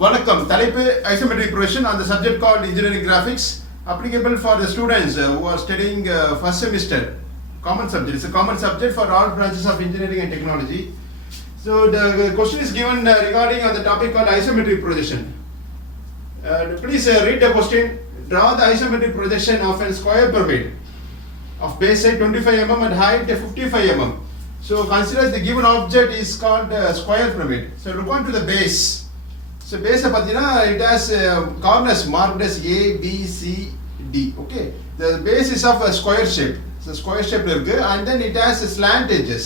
Vanakkam, தலைப்பு isometric projection on the subject called engineering graphics, applicable for the students who are studying first semester. Common subject. It's a common subject for all branches of engineering and technology. So the question is given regarding on the topic called isometric projection. Please read the question. Draw the isometric projection of a square pyramid of base height 25 mm and height 55 mm. So consider the given object is called square pyramid. So look on to the base. So base it has corners marked as A, B, C, D. Okay. The base is of a square shape. So square shape and then it has slant edges.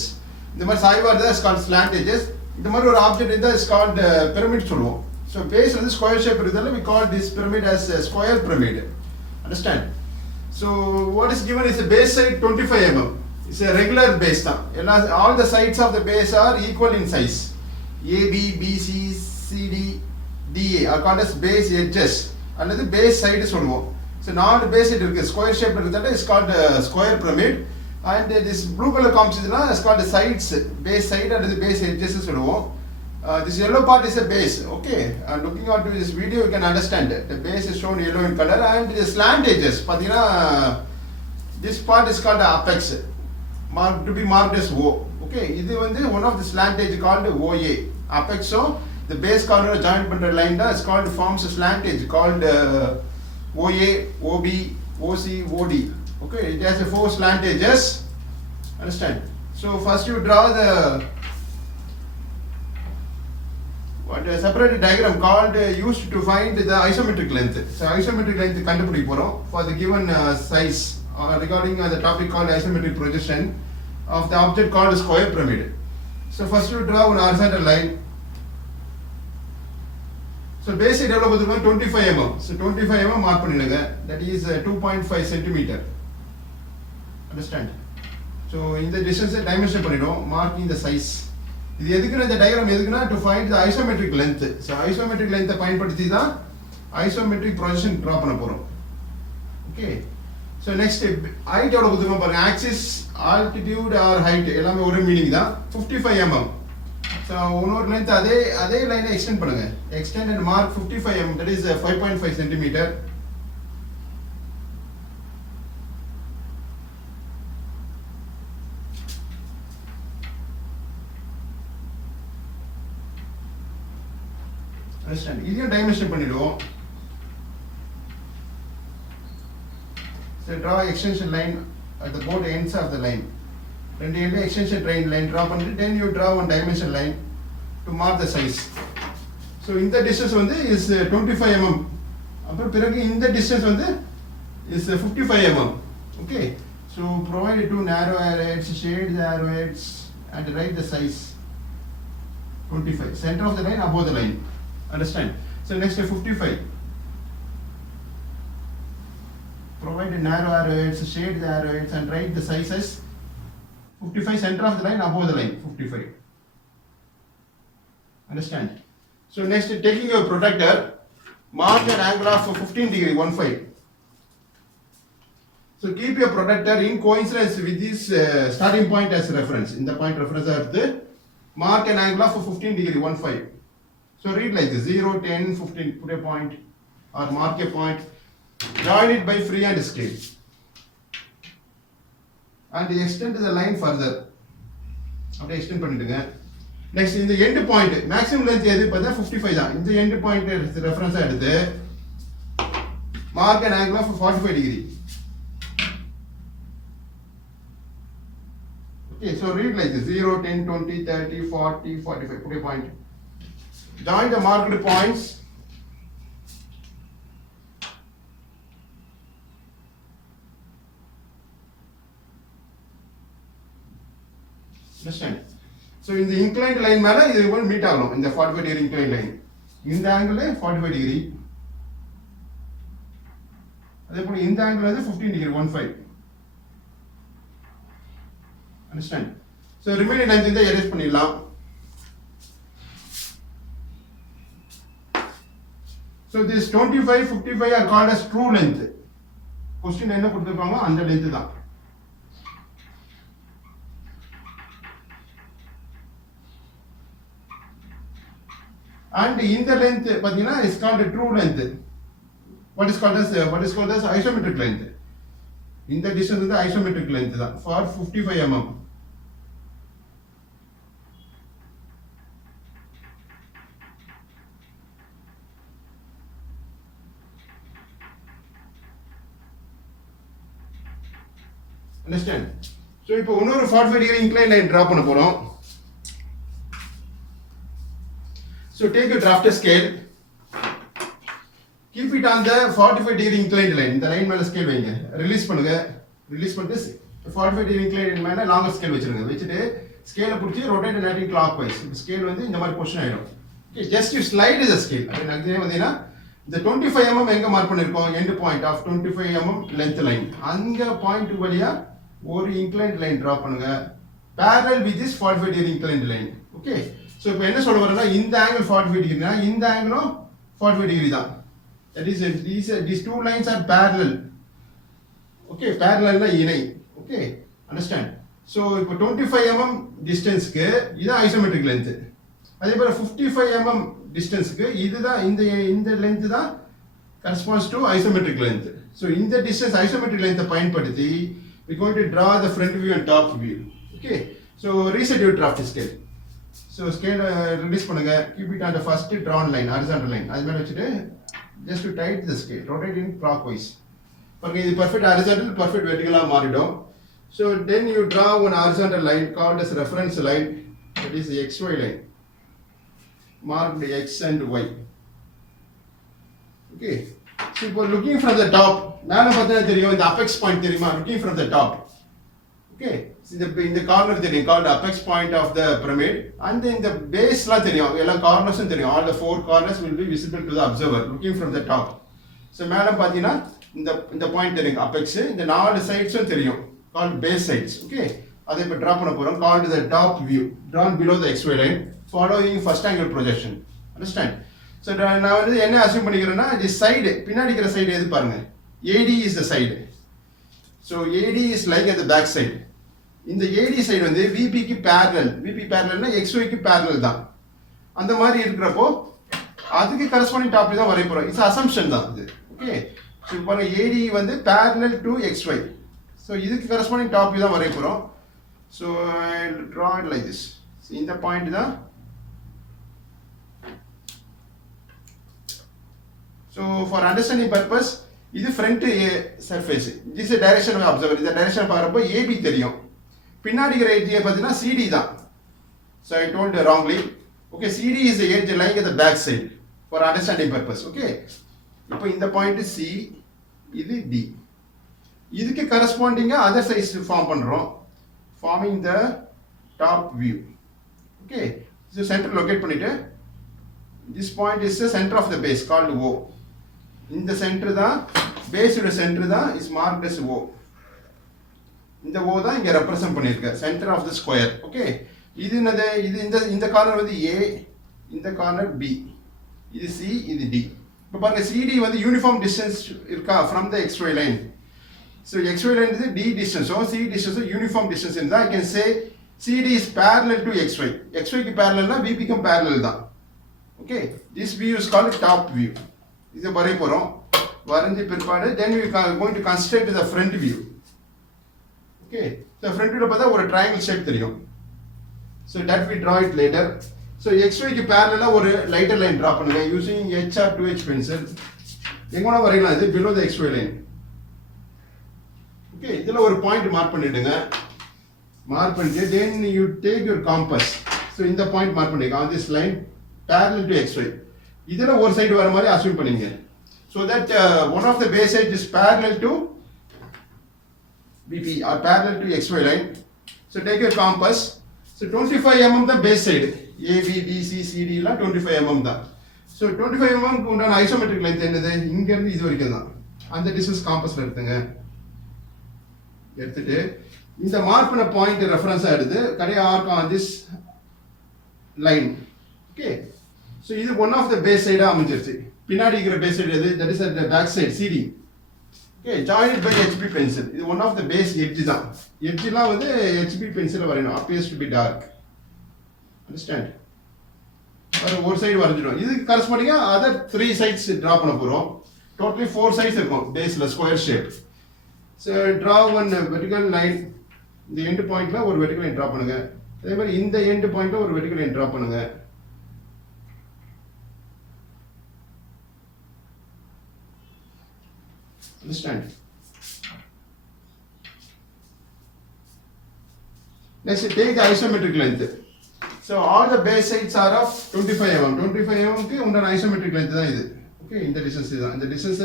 The side is called slant edges. The object is called pyramid. So base on the square shape we call this pyramid as a square pyramid. Understand? So what is given is a base side 25 mm. It's a regular base. All the sides of the base are equal in size. A, B, B, C, C, D, D, A are called as base edges. And the base side is so not base it square shape is called a square pyramid. And this blue color composition is called the sides, base side and the base edges is this yellow part is a base. Okay, and looking onto this video you can understand it. The base is shown yellow in color and the slant edges. This part is called the apex, to be marked as O. Okay, this is one of the slant edge called OA. Apex, so the base corner joint line is called forms a slant edge called OA, OB, OC, OD. Okay, it has 4 slant edges. Understand? So first you draw the a separate diagram called used to find the isometric length. So isometric length for the given size regarding the topic called isometric projection of the object called square pyramid. So first you draw one horizontal line. So base height 25 mm. So 25 mm mark pannidunga. That is 2.5 centimeter. Understand? So in the distance dimension pannidom, marking the size. This is the diagram to find the isometric length. So isometric length பயன்படுத்தி தான் isometric projection draw பண்ண போறோம். Okay. So next height எவ்வளவு கொடுத்திருக்கோம் பாருங்க. Axis, altitude or height எல்லாமே ஒரே மீனிங் தான். 55 mm. So இன்னொரு length அதே லைனை extend பண்ணுங்க. Extend and mark 55 mm, that is 5.5 centimeter. Understand? This dimension பண்ணிடுவோம். So draw extension line at the both ends of the line. Then you extension line draw பண்ணிட்டு then you draw one dimension line to mark the size. So in the distance is 25 mm. அப்புறம் பிறகு இந்த distance is 55 mm. Okay. So provide 2 narrow arrows, shade the arrows and write the size 25. Center of the line above the line. Understand? So next 55. Provide a narrow arrows, shade the arrows and write the size as 55, center of the line above the line 55. Understand? So next taking your protractor, mark an angle of 15 degree 15. So keep your protractor in coincidence with this starting point as reference. In the point reference mark an angle of 15 degree 15. So read like this 0, 10, 15, put a point or mark a point, join it by freehand scale and extend the line further. After extend பண்ணிடுங்க. Next in the end point, maximum length எது பார்த்தா 55 தான். இந்த end point reference எடுத்து mark an angle of 45 degree. Okay, so read like this 0, 10, 20, 30, 40, 45, put a point. Join the marked points. Understand? So in the inclined line மேல இது will meet ஆகணும். இந்த 45 degree inclined line. இந்த angle 45 degree. அதே போல இந்த angle 15 degree 15. Understand? So remaining length இந்த erase பண்ணிடலாம். So this 25, 55 are called as true length. Question என்ன கொடுத்திருப்பாங்க அந்த length தான். and in the length பாத்தீங்கன்னா is called a true length. What is called as isometric length. In the distance வந்து isometric length தான் for 55 mm. Understand? So இப்போ இன்னொரு 45 degree inclined line draw பண்ண போறோம். So take a drafter scale, keep it on the 45 degree inclined line. இந்த லைன் மேல ஸ்கேல் வைங்க, ரிலீஸ் பண்ணுங்க. ரிலீஸ் பண்ணிட்டு 45 degree inclined மேல லாங்கர் ஸ்கேல் வச்சிருங்க. வச்சிட்டு ஸ்கேலை பிடிச்சி ரொட்டேட் 90 clockwise. இப்போ ஸ்கேல் வந்து இந்த மாதிரி பொசிஷன் ஆயிடும். Okay, just you slide the scale. அப்ப எனக்கு வந்து இந்த 25 mm எங்க மார்க் பண்ணிருக்கோம், end point of 25 mm length line. அந்த பாயிண்ட் வழியா ஒரு inclined line draw பண்ணுங்க, parallel with this 45 degree inclined line. Okay, so இப்போ என்ன சொல்ல வரேன்னா இந்த angle 45 degree னா இந்த angle 45 degree தான். That is these two lines are parallel. Okay, parallel னா இணை. Okay, understand? So இப்போ 25 mm distance க்கு இது isometric length. அதே போல 55 mm distance க்கு இதுதான் இந்த length தான் corresponds to isometric length. So இந்த distance isometric length பயன்படுத்தி we're going to draw the front view and top view. Okay, so reset your draft scale. So scale release பண்ணுங்க, keep it on the first drawn line, horizontal line. அது மேல வச்சிட்டு just to tight the scale, rotate in clockwise. பாருங்க இது perfect horizontal, perfect vertical ஆ மாறிடும். So then you draw one horizontal line called as reference line, that is the xy line, marked x and y. Okay, so இப்போ looking from the top, மேல பார்த்தா தெரியும் இந்த apex point தெரியுமா, looking from the top. Okay, see இந்த corner தெரியும் called apex point of the pyramid, and in the base லாம் தெரியும், எல்லா corners தெரியும், all the four corners will be visible to the observer looking from the top. So மேல பார்த்தீங்கன்னா இந்த பாயிண்ட் தெரியும் apex, இந்த நாலு சைட்ஸும் தெரியும் called base sides. Okay, அதை இப்ப draw பண்ண போறோம், called the top view, drawn below the xy line following first angle projection. Understand? So நான் வந்து என்ன அஸ்யூம் பண்ணிக்கிறேன்னா இந்த சைடு பின்னாடி இருக்கிற சைடு எது பாருங்க, AD is the side. So AD is like at the back side. இந்த AD side வந்து VP க்கு parallel, VP parallelனா XY க்கு parallel தான். அந்த மாதிரி இருக்கிறப்போ அதுக்கு corresponding top தான் வரைய போறோம். It's assumption தான் இது. Okay, so பாருங்க AD வந்து parallel to XY. So இதுக்கு corresponding top தான் வரைய போறோம். So I'll draw it like this. See இந்த பாயிண்ட் தான். So for understanding purpose, இது front surface, this is the direction of observer. இந்த direction பார்க்கப்போ AB தெரியும், பின்னாடி இருக்கிற edge பார்த்தீங்கன்னா CD தான். So I told wrongly. Okay, CD is the edge lying at the back side for understanding purpose. Okay, இப்போ இந்த point C, இது D, இதுக்கு corresponding other sides form பண்றோம், forming the top view. Okay, so center locate பண்ணிட்டு this point is the center of the base called O. இந்த center தான் base உடைய center தான் is marked as O. இந்த O தான் இங்க ரெப்ரசன்ட் பண்ணிருக்க center of the square. Okay, இது என்னது, இது இந்த கார்னர் வந்து A, இந்த கார்னர் B, இது C, இது D. இப்போ பாருங்க CD வந்து யூனிஃபார்ம் டிஸ்டன்ஸ் இருக்கா from the xy line. So xy line is D distance, so C distance uniform distance இருந்தா I can say CD is parallel to xy. xy க்கு parallelனா VP க்கும் parallel தான். Okay, this view is called top view. இதை வரைய போறோம், வரைஞ்ச பிற்பாடு then we are going to construct the front view. Okay, so front view பார்த்தா ஒரு triangle shape தெரியும். So that we draw it later. So xy க்கு parallel ஒரு lighter line draw பண்ணுங்க using HR 2H pencil. எங்கோனா வரையலாம், இது below the xy line. Okay, இதுல ஒரு பாயிண்ட் மார்க் பண்ணிடுங்க, மார்க் பண்ணிட்டு then you take your compass. So இந்த பாயிண்ட் மார்க் பண்ணிங்க on this line parallel to xy. இதுல ஒரு சைடு வர மாதிரி அஸ்யூம் பண்ணீங்க, so that one of the base sides is parallel to BP or parallel to xy line. So take your compass. So 25 mm the base side, AB, BC, CD எல்லாம் 25 mm தான். So 25 mm க்கு உண்டான isometric length என்னது, இங்க இருந்து இது வரைக்கும் தான். அந்த டிஸ்டன்ஸ் காம்பஸ்ல எடுத்துங்க, எடுத்துட்டு இந்த மார்க் பண்ண பாயிண்ட் ரெஃபரன்ஸா எடுத்து கடையா arc on this line. Okay, so இது one of the base side அமைஞ்சிருச்சு, பின்னாடி இருக்கிற base side எது, that is at the back side CD. Okay, join it by HB pencil. இது one of the base edge தான். edge லாம் வந்து HB pencil வரையணும், appears to be dark. Understand? ஒரு சைடு வரைஞ்சிடும். இதுக்கு கரஸ்பாண்டிங்கா அதர் 3 sides டிரா பண்ண போறோம். டோட்டலி 4 sides இருக்கும் பேஸ்ல square shape. So draw one vertical line. இந்த எண்ட் பாயிண்ட்ல ஒரு வெர்டிகல் லைன் டிரா பண்ணுங்க. அதே மாதிரி இந்த எண்ட் பாயிண்ட்ல ஒரு வெர்டிகல் லைன் டிரா பண்ணுங்க. Understand? Next, take the isometric length. So all the base sides are of 25 mm. 25 mm க்கு உண்டான isometric length தான் இது. Okay, இந்த distance தான். இந்த distance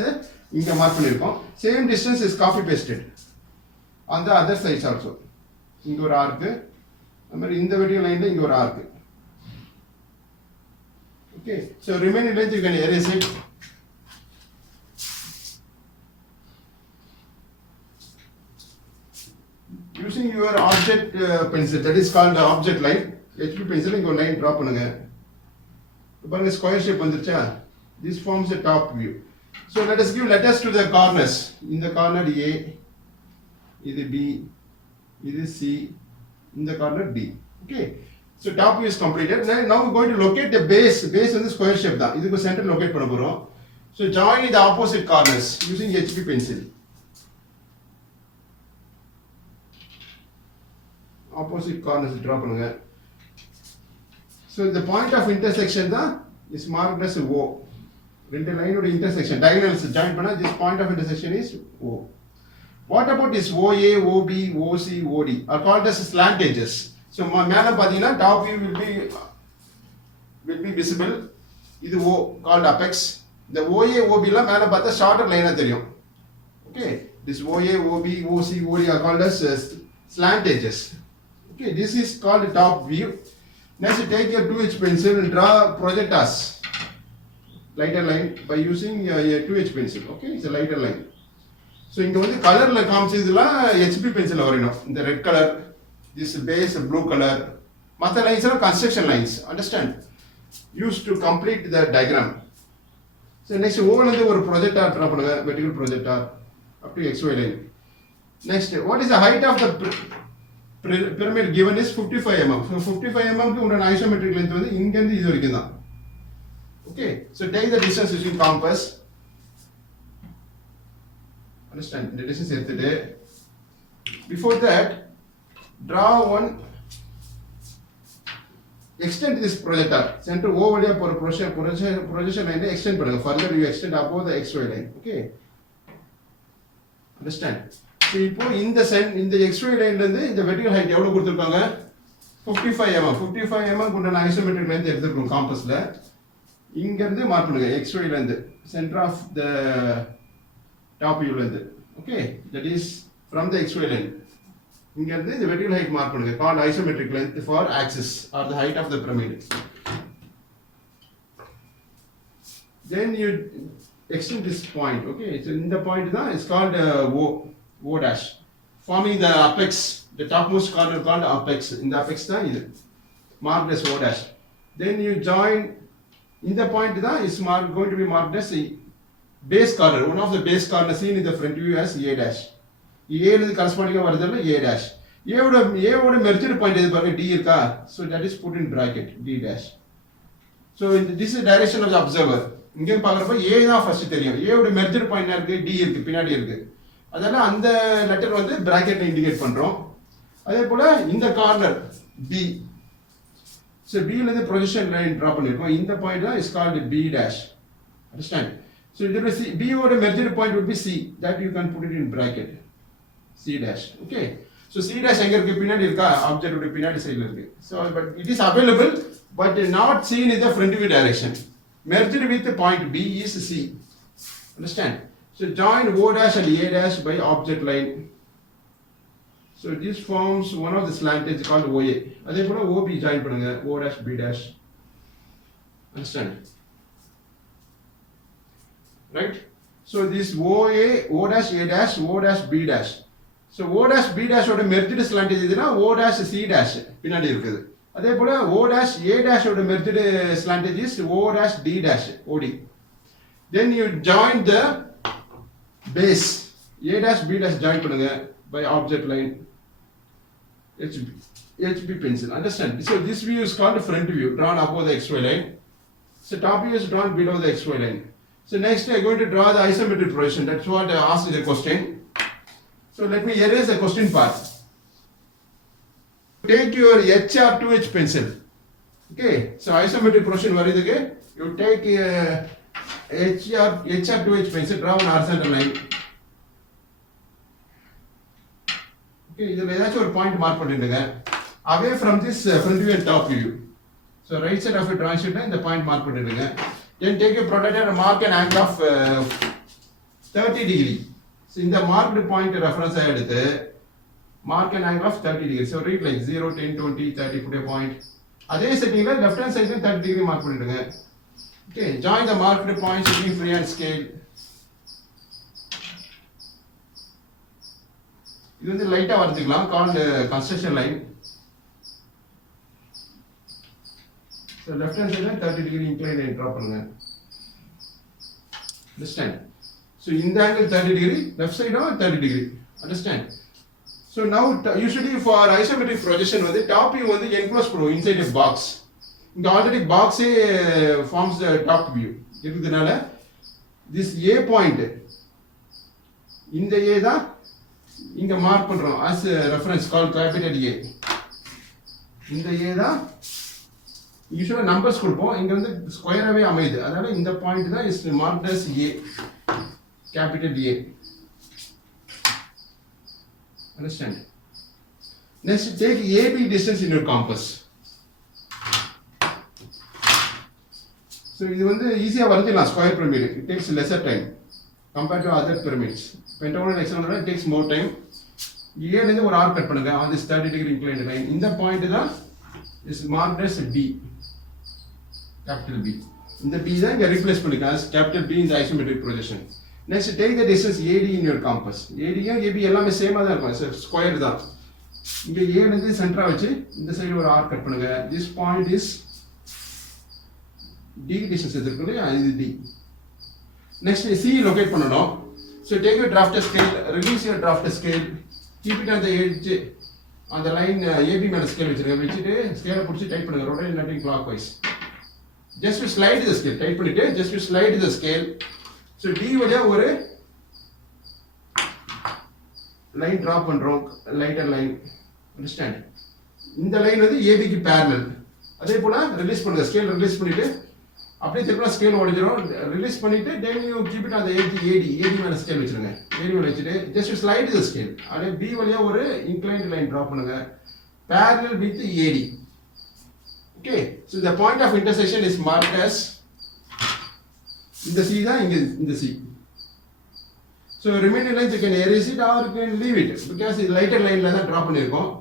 இங்க மார்க் பண்ணிருக்கோம். Same distance is copy pasted on the other sides also. இங்க ஒரு arc, அந்த மாதிரி இந்த vertical lineல இங்க ஒரு arc. Okay, so remaining length you can erase it. Using your object pencil, that is called the object line. HB pencil இங்க ஒரு லைன் டிரா பண்ணுங்க. பாருங்க ஸ்கொயர் ஷேப் வந்துருச்சா? This forms a top view. So let us give letters to the corners. இந்த corner A, இது B, இது C, இந்த corner D. Okay. So top view is completed. Now we are going to locate the base. Base வந்து square shape தான். இதுக்கு centre locate பண்ண போறோம். So join the opposite corners using HB pencil. Opposite corners draw பண்ணுங்க. So the point of intersection தான் is marked as O. ரெண்டு லைனோட intersection diagonals join பண்ணா this point of intersection is O. What about this OA, OB, OC, OD are called as slant edges. So மேல பாத்தீங்கன்னா top view will be visible. இது O called apex. The OA, OB ல மேல பார்த்தா shorter line தெரியும். Okay, this OA, OB, OC, OD are called as slant edges. Okay, this is called top view. Next, take your 2H pencil and draw projectors. Lighter line by using a 2H pencil. Okay, it's a lighter line. So, இங்க வந்து கலர்ல காமிச்சதுலாம் HB pencil வரையணும். இந்த red colour, this base blue color. மற்ற லைன்ஸ் எல்லாம் construction lines. Understand? Used to complete the diagram. So, next, O ல இருந்து ஒரு projector draw பண்ணுங்க, vertical projector up to XY line. Next, what is the height of the pyramid given is 55 mm. So 55 mm க்கு உண்டான isometric length வந்து இங்க இருந்து இது வரைக்கும் தான். Okay, so take the distance using compass. Understand? The distance எடுத்துட்டு before that draw one, extend this projector. Center O வழியா போற projection line extend பண்ணுங்க. Further you extend above the XY line. Okay, understand? So இப்போ இந்த XY லைன்ல இருந்து இந்த vertical height எவ்வளவு கொடுத்திருக்காங்க? 55 mm. 55 mm உண்டான isometric length எடுத்துக்கணும் காம்பஸ்ல. இங்க இருந்து மார்க் பண்ணுங்க XY ல இருந்து center of the top view ல இருந்து. Okay, that is from the XY line. இங்க இருந்து இந்த vertical height மார்க் பண்ணுங்க. Called isometric length for axis or the height of the pyramid. Then you extend this point. Okay, so in the point தான் is called O dash, forming the apex, the topmost corner called apex. In the apex தான் இது marked as O dash. Then you join in the point தான் is going to be marked as base corner. One of the base corner seen in the front view as A dash. A ல corresponding வரதுல A dash. A ஓட merged point எது பாருங்க D இருக்கா? So that is put in bracket D dash. So this is direction of the observer. இங்க பார்க்கறப்ப A தான் ஃபர்ஸ்ட் தெரியும். A ஓட merged point இருக்கு, D இருக்கு, பின்னாடி இருக்கு. அதனால அந்த லெட்டர் வந்து பிராக்கெட்ல இண்டிகேட் பண்றோம். அதே போல இந்த கார்னர் B. So B ல இருந்து ப்ரொஜெக்ஷன் லைன் டிரா பண்ணிருக்கோம். இந்த பாயிண்ட் தான் is called B dash. Understand? So இதுல B ஓட merged point would be C. That you can put it in bracket. C dash. Okay. So C dash எங்க இருக்கு? பின்னாடி இருக்கா? ஆப்ஜெக்ட் ஓட பின்னாடி சைடுல இருக்கு. So but it is available but not seen in the front view direction. Merged with the point B is C. Understand? So join O dash and A dash by object line. So this forms one of the slant edge called OA. அதே போல OB join பண்ணுங்க. O dash B dash. Understand? Right? So this OA, O dash A dash, O dash B dash. So O dash B dash ஓட merged slant edge எதுனா O dash C dash பின்னாடி இருக்குது. அதே போல O dash A dash ஓட merged slant edge is O dash D dash OD. Then you join the base A dash B dash join பண்ணுங்க by object line HB pencil. Understand? So this view is called front view drawn above the XY line. So top view is drawn below the XY line. So next we are going to draw the isometric projection. That's what I asked in the question. So let me erase the question part. Take your HR2H pencil. Okay, so isometric projection varudhuke you take HR2H pencil, draw an horizontal line. Okay, idhula edhachu or point mark pannidunga away from this front view and top view. So right side of your drawing sheet la the point mark pannidunga. Then take your protractor and mark an angle of 30 degree. So in the marked point reference I eduthu mark an angle of 30 degree. So read like 0, 10, 20, 30, put a point. Adhe setting la left hand side la 30 degree mark pannidunga. Okay, join the marked points using freehand scale. This is light called construction line. So left hand side 30 degree incline line draw பண்ணுங்க. Understand? So in the angle 30 degree, left side 30 degree. Understand? So now usually for isometric projection வந்து top view வந்து enclosed பண்ணுவோம் inside a box. இங்க already box forms the top view. இருக்குதுனால this A point இந்த A தான் இங்க மார்க் பண்றோம் as a reference called capital A. இந்த A தான் யூசுவலா நம்பர்ஸ் கொடுப்போம், இங்க வந்து ஸ்கொயராவே அமையுது, அதனால இந்த பாயிண்ட் தான் is marked as A, capital A. Understand? Next, take AB distance in your compass. So இது வந்து ஈஸியா வரையலாம் square pyramid. It takes lesser time compared to other pyramids. Pentagonal and hexagonal it takes more time. A ல இருந்து ஒரு arc cut பண்ணுங்க on this 30 degree inclined line. இந்த பாயிண்ட் தான் is marked as B, capital B. இந்த B தான் இங்க replace பண்ணிக்க as capital B in the isometric projection. Next, take the distance AD in your compass. AD and AB எல்லாமே சேமா தான் இருக்கும், ஸ்கொயர் தான். இங்க A ல இருந்து சென்டரா வச்சு இந்த சைடு ஒரு ஆர்க் கட் பண்ணுங்க. This point is D distance எடுத்துக்கணும், இது D. Next, C locate பண்ணனும். So take your drafter scale, release your drafter scale, keep it on the edge, on the line AB மேல ஸ்கேல் வச்சிட்டு ஸ்கேலை பிடிச்சி டைட் பண்ணுங்க, rotate nothing clockwise. Just to slide the scale, tight பண்ணிட்டு just to slide the scale. So D வழியா ஒரு line draw பண்றோம், lighter line. Understand? இந்த லைன் வந்து AB க்கு parallel. அதே போல ரிலீஸ் பண்ணுங்க, ஸ்கேல் ரிலீஸ் பண்ணிட்டு அப்படியே திரும்ப ஸ்கேல் உடைஞ்சிரும், ரிலீஸ் பண்ணிட்டு then you keep it on the edge AD மேல ஸ்கேல் வச்சிருங்க. AD மேல வச்சிட்டு just to slide the scale. அப்படியே B வழியா ஒரு inclined line டிரா பண்ணுங்க parallel with AD. Okay, so the point of intersection is marked as இந்த C தான், இங்க இந்த C. So remaining lines you can erase it or you can leave it because இது lighter line ல தான் டிரா பண்ணிருக்கோம்.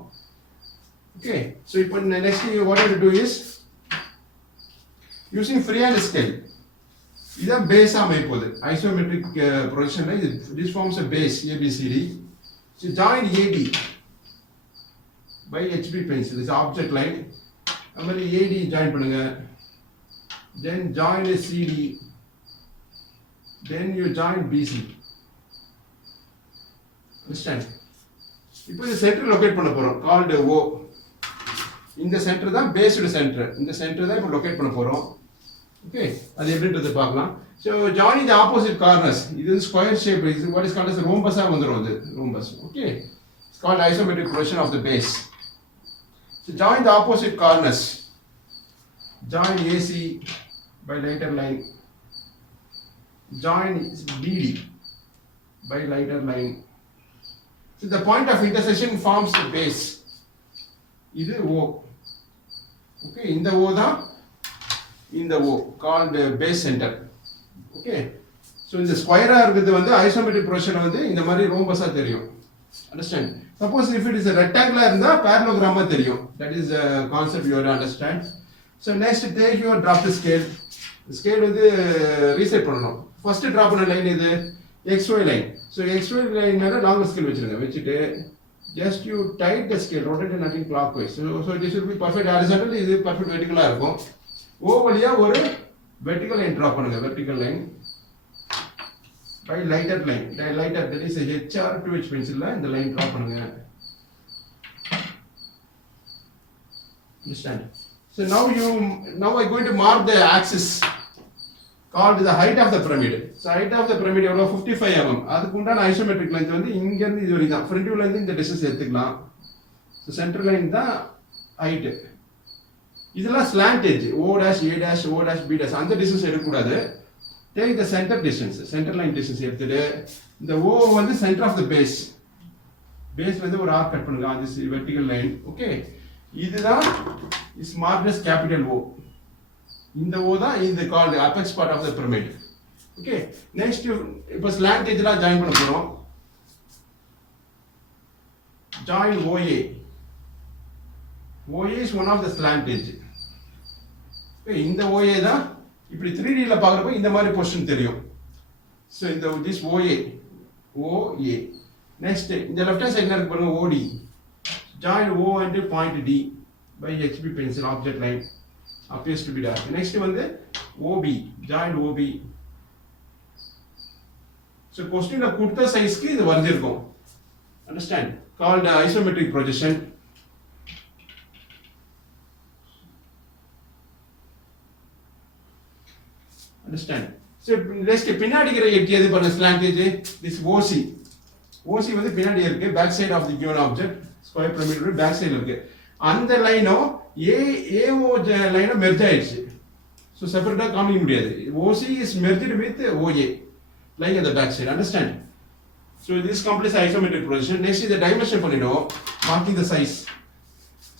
Okay, so இப்போ next thing what you have to do is using freehand scale. இதான் பேஸ் அமைய போகுது isometric projection. This forms a base ABCD. So join AB by HB pencil, this object line. அப்புறம் AD join பண்ணுங்க, then join CD, then you join BC. Understand? இப்போ இந்த centre locate பண்ண போறோம் called O. இந்த சென்டர் தான் பேஸ்டு சென்டர், இந்த சென்டர் தான் இப்போ லொகேட் பண்ண போறோம். ஓகே, அது எப்படின்றது பார்க்கலாம். So join the opposite corners. இது ஸ்கொயர் ஷேப், இது what is called as rhombus வந்துரும், அது rhombus. Okay, it's called isometric projection of the base. So join the opposite corners. Join AC by lighter line. Join BD by lighter line. So the point of intersection forms the base. இது O. Okay, இந்த O தான் இந்த O called base center. Okay, so இந்த ஸ்கொயரா இருக்குது வந்து isometric projection வந்து இந்த மாதிரி ரோம்பஸா தெரியும். Understand? Suppose if it is a rectangular இருந்தா parallelogram தெரியும். That is a concept you have to understand. So next, take your drafter scale. Scale வந்து reset பண்ணனும். First draw பண்ண லைன் இது XY line. So XY line மேல longer scale வச்சிருங்க, வச்சிட்டு just you tight the scale, rotate it nothing clockwise. So this will be perfect horizontal, இது perfect vertical இருக்கும். O வழியா ஒரு vertical line draw பண்ணுங்க, vertical line by lighter line. Lighter, that is a HR2H pencil ல இந்த line draw பண்ணுங்க. Understand? So now I'm going to mark the axis called the height of the pyramid. So height of the pyramid எவ்வளோ 55 mm. அதுக்கு உண்டான isometric length வந்து இங்க இருந்து இது வரைக்கும் தான். ஃப்ரண்ட் வியூல இருந்து இந்த டிஸ்டன்ஸ் எடுத்துக்கலாம். ஸோ சென்டர் லைன் தான் ஹைட். இதெல்லாம் slant edge O dash A dash O dash B dash அந்த டிஸ்டன்ஸ் எடுக்கக்கூடாது. Take the centre distance, centre line distance எடுத்துட்டு இந்த O வந்து சென்டர் ஆஃப் த பேஸ், பேஸ்ல இருந்து ஒரு ஆர்க் கட் பண்ணுங்க. This vertical line. ஓகே, இதுதான் is marked as capital O. இந்த O தான் இந்த called apex part of the pyramid. Okay, next இப்போ ஸ்லாண்ட் எட்ஜ்லாம் ஜாயின் பண்ண போறோம். Join OA. OA is one of the slant edge. Okay, இந்த OA தான் இப்படி 3D ல பார்க்கறப்ப இந்த மாதிரி பொசிஷன் தெரியும். So இந்த this OA. Next இந்த லெஃப்ட் ஹேண்ட் சைடுல இருக்கு பாருங்க OD. Join O and point D by HB pencil object line appears to be dark. Next வந்து OB. Join OB. So question ல கொடுத்த சைஸ்க்கு இது வரைஞ்சிருக்கும். Understand? Called isometric projection. Understand? So next பின்னாடி இருக்கிற எட்ஜ் எது பாருங்க slant edge. This OC. OC வந்து பின்னாடி இருக்கு, back side of the given object. Square பிரமிடோட பேக் சைடுல இருக்கு. அந்த லைனோ AO லைனோ மெர்ஜ் ஆயிடுச்சு. ஸோ செப்பரேட்டா காமிக்க முடியாது. OC is merged with OA lying at the back side. Understand? So this completes isometric projection. Next is the dimension பண்ணிடும், marking the size.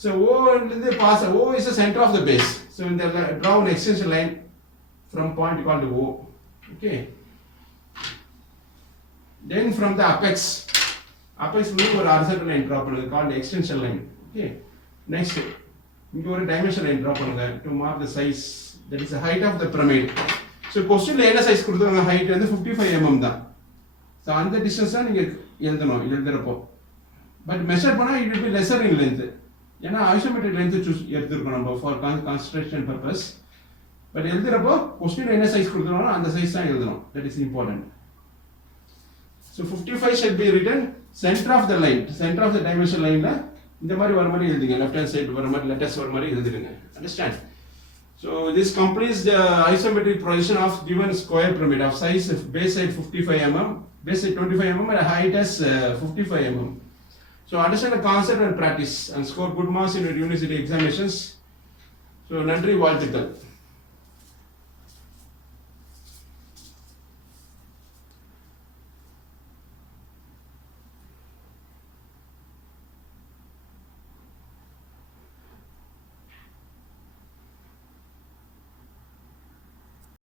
So O இருந்து pass, O is the center of the base. So in the draw an extension line from point called O. Okay. Then from the apex ல ஒரு horizontal line draw பண்ணுங்க called extension line. Okay. Next இங்க ஒரு dimension line draw பண்ணுங்க to mark the size, that is the height of the pyramid. So questionல என்ன size கொடுத்தாங்க, height வந்து 55 mm தான். So அந்த distance தான் நீங்க எழுதுறப்போ. But measure பண்ணா it will be lesser in length. ஏன்னா isometric length எடுத்துக்கணும் நம்ம for construction purpose. But எழுதுறப்போ questionல என்ன size கொடுத்தாங்களோ அந்த size தான் எழுதணும். That is important. So 55 should be written center of the line, center of the dimension line ல இந்த மாதிரி வர மாதிரி எழுதுங்க. left hand side வர மாதிரி letters வர மாதிரி எழுதிடுங்க. Understand? So this completes the isometric projection of given square pyramid of size base side 55 mm, base side 25 mm and height as 55 mm. So understand the concept and practice and score good marks in your university examinations. So நன்றி, வாழ்த்துக்கள்.